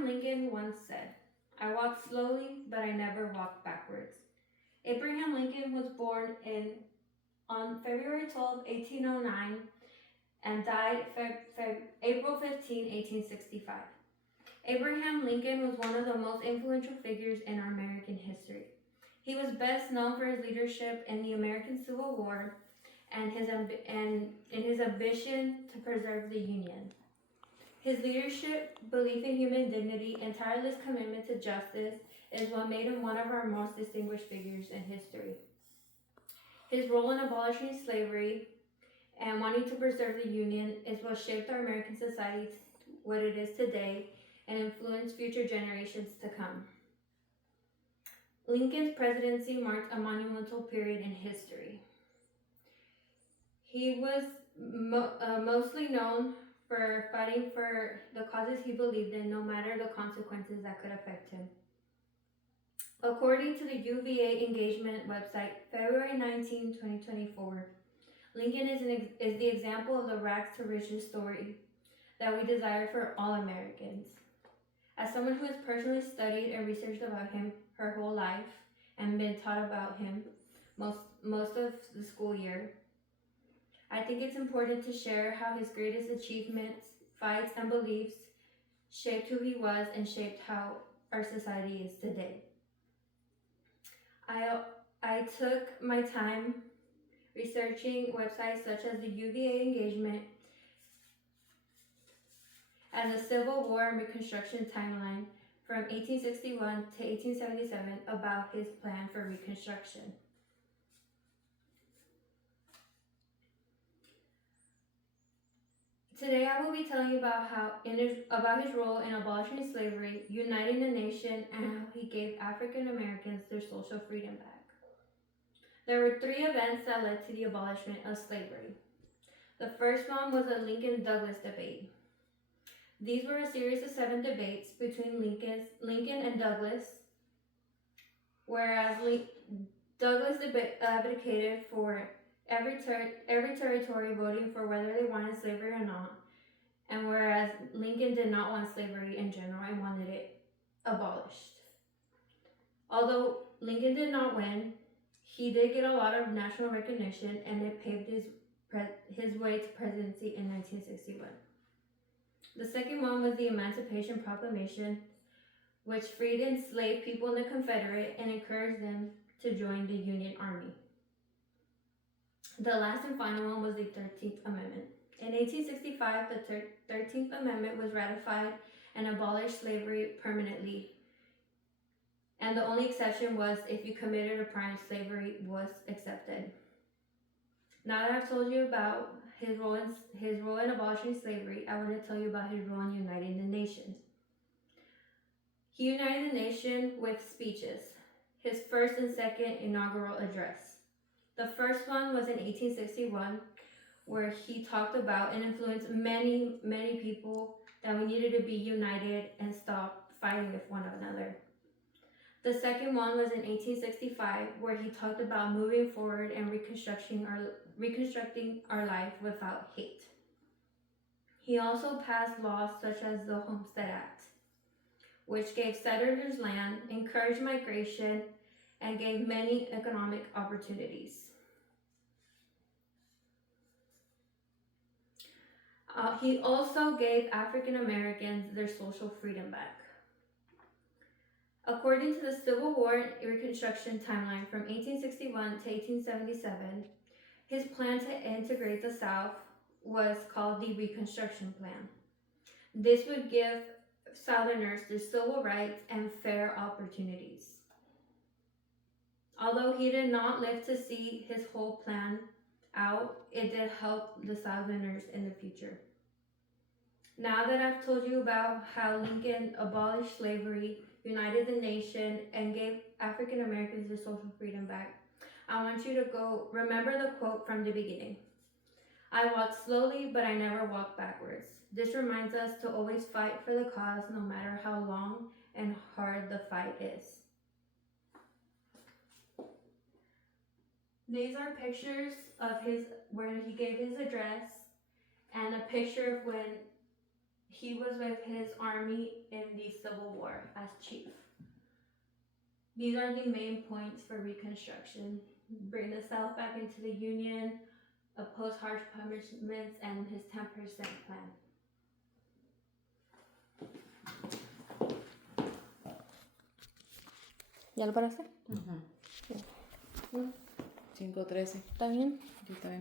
Abraham Lincoln once said, "I walk slowly, but I never walk backwards." Abraham Lincoln was born on February 12, 1809, and died April 15, 1865. Abraham Lincoln was one of the most influential figures in our American history. He was best known for his leadership in the American Civil War and in his ambition to preserve the Union. His leadership, belief in human dignity, and tireless commitment to justice is what made him one of our most distinguished figures in history. His role in abolishing slavery and wanting to preserve the Union is what shaped our American society to what it is today and influenced future generations to come. Lincoln's presidency marked a monumental period in history. He was mostly known for fighting for the causes he believed in, no matter the consequences that could affect him. According to the UVA Engagement website, February 19, 2024, Lincoln is the example of the rags to riches story that we desire for all Americans. As someone who has personally studied and researched about him her whole life and been taught about him most of the school year, I think it's important to share how his greatest achievements, fights, and beliefs shaped who he was and shaped how our society is today. I took my time researching websites such as the UVA Engagement and the Civil War and Reconstruction timeline from 1861 to 1877 about his plan for Reconstruction. Today I will be telling you about his role in abolishing slavery, uniting the nation, and how he gave African Americans their social freedom back. There were 3 events that led to the abolishment of slavery. The first one was the Lincoln-Douglas debate. These were a series of 7 debates between Lincoln and Douglas, whereas Douglas advocated for every territory voting for whether they wanted slavery or not, and whereas Lincoln did not want slavery in general and wanted it abolished. Although Lincoln did not win, he did get a lot of national recognition, and it paved his way to presidency in 1961. The second one was the Emancipation Proclamation, which freed enslaved people in the Confederate and encouraged them to join the Union Army. The last and final one was the 13th Amendment. In 1865, the 13th Amendment was ratified and abolished slavery permanently. And the only exception was if you committed a crime, slavery was accepted. Now that I've told you about his role in abolishing slavery, I want to tell you about his role in uniting the nation. He united the nation with speeches, his first and second inaugural address. The first one was in 1861, where he talked about and influenced many, many people that we needed to be united and stop fighting with one another. The second one was in 1865, where he talked about moving forward and reconstructing our life without hate. He also passed laws such as the Homestead Act, which gave settlers land, encouraged migration, and gave many economic opportunities. He also gave African Americans their social freedom back. According to the Civil War and Reconstruction timeline from 1861 to 1877, his plan to integrate the South was called the Reconstruction Plan. This would give Southerners their civil rights and fair opportunities. Although he did not live to see his whole plan out, it did help the Southerners in the future. Now that I've told you about how Lincoln abolished slavery, united the nation, and gave African Americans their social freedom back, I want you to go remember the quote from the beginning. I walk slowly, but I never walk backwards. This reminds us to always fight for the cause, no matter how long and hard the fight is. These are pictures of where he gave his address, and a picture of when He was with his army in the Civil War as chief. These are the main points for Reconstruction: bring the South back into the Union, oppose harsh punishments, and his 10% plan. ¿Ya lo paraste? 5:13. ¿Está bien? Sí, está bien.